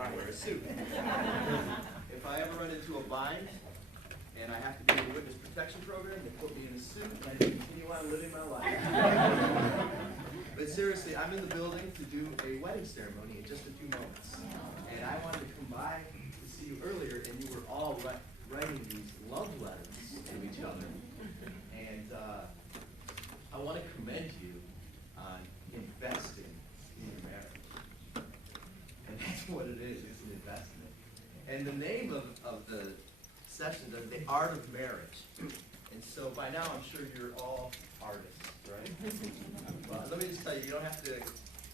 I wear a suit. If I ever run into a bind and I have to be in the witness protection program, they put me in a suit and I continue on living my life. But seriously, I'm in the building to do a wedding ceremony in just a few moments. And I wanted to come by to see you earlier, and you were all writing these love letters to each other. And I want to commend you on investing in your marriage. And that's what it is, it's an investment. And the name of the session is The Art of Marriage. And so by now I'm sure you're all artists, right? But let me just tell you, you don't have to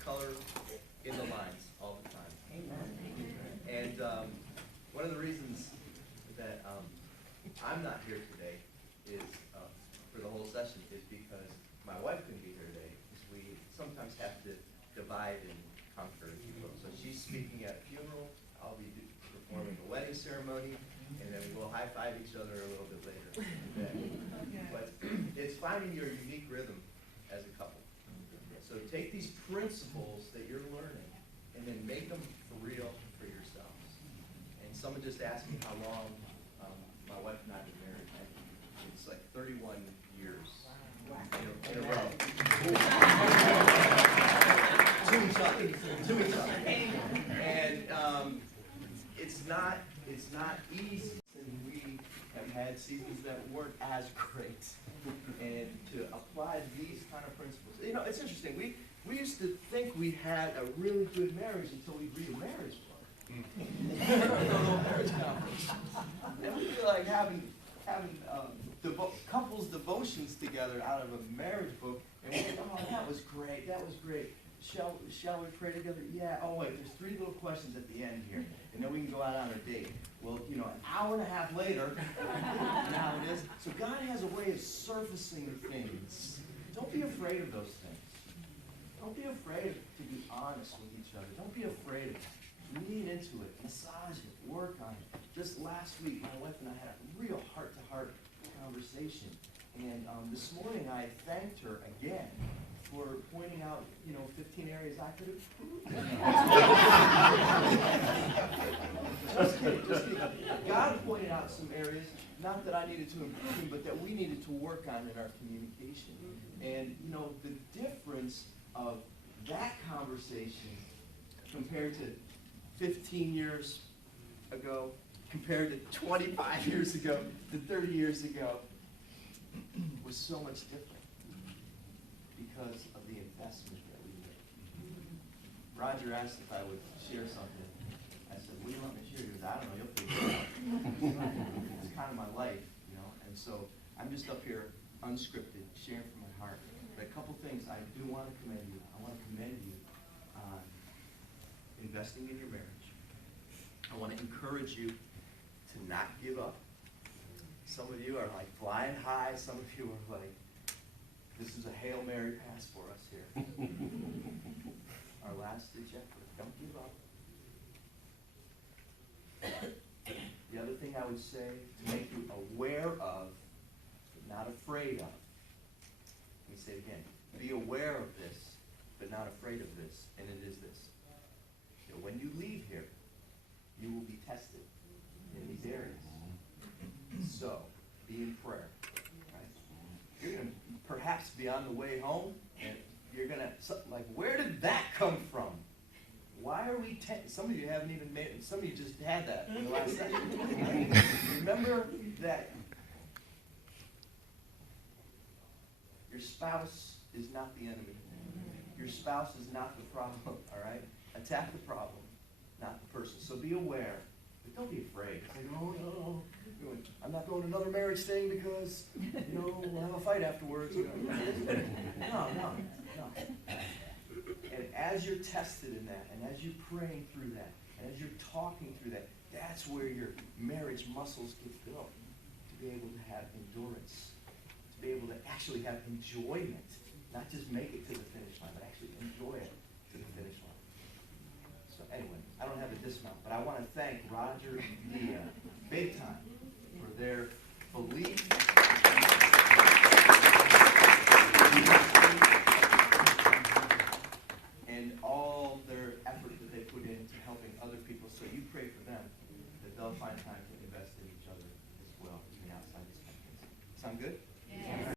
color in the lines all the time. Amen. And one of the reasons that I'm not here today is, for the whole session, is because my wife couldn't be here today, because we sometimes have to divide and conquer, if you will. So she's speaking at a funeral, I'll be performing a wedding ceremony, and then we'll high-five each other a little bit later. But it's finding your unique rhythm as a couple. So take these principles that you're learning and then make them for real for yourselves. And someone just asked me how long my wife and I have been married. It's like 31 years in a row. To each other. And it's not easy. And we have had seasons that weren't as great. And to apply these kind of principles. You know, it's interesting. We used to think we had a really good marriage until we read a marriage book. Marriage conference. And we'd be like having couples devotions together out of a marriage book. And we'd say, oh, that was great. That was great. Shall we pray together? Yeah. Oh, wait, there's 3 little questions at the end here. And then we can go out on our date. Well, you know, an hour and a half later, now it is. So God has a way of surfacing things. Don't be afraid of those things. Don't be afraid to be honest with each other. Don't be afraid of it. Lean into it. Massage it. Work on it. Just last week, my wife and I had a real heart-to-heart conversation. And this morning, I thanked her again for pointing out, 15 areas I could have. Just kidding. God pointed out some areas, not that I needed to improve, but that we needed to work on in our communication. And, the difference of that conversation compared to 15 years ago, compared to 25 years ago, to 30 years ago, was so much different because of the investment that we made. Roger asked if I would share something. I said, what do you want me to share? He goes, I don't know, you'll figure it out. It's kind of my life, and so I'm just up here unscripted, sharing from my heart. But a couple things I do want to commend you. I want to commend you on investing in your marriage. I want to encourage you to not give up. Some of you are like flying high. Some of you are like, this is a Hail Mary pass for us here. Our last ditch effort. Don't give up. The other thing I would say, to make you aware of, but not afraid of. Let me say it again. Be aware of this, but not afraid of this. And it is this. When you leave here, you will be tested in these areas. So, be in prayer. Right? You're going to perhaps be on the way home, and you're going to, where did that come from? Why are we, some of you haven't even made it, some of you just had that in the last second. Remember that your spouse is not the enemy. Your spouse is not the problem, all right? Attack the problem, not the person. So be aware, but don't be afraid. It's like, oh no, I'm not going to another marriage thing because, we'll have a fight afterwards. No. And as you're tested in that, and as you're praying through that, and as you're talking through that, that's where your marriage muscles get built, to be able to have endurance, to be able to actually have enjoyment, not just make it to the finish line, but actually enjoy it to the finish line. So anyway, I don't have a dismount, but I want to thank Roger and Dia big time for their belief and all their effort that they put into helping other people. So good?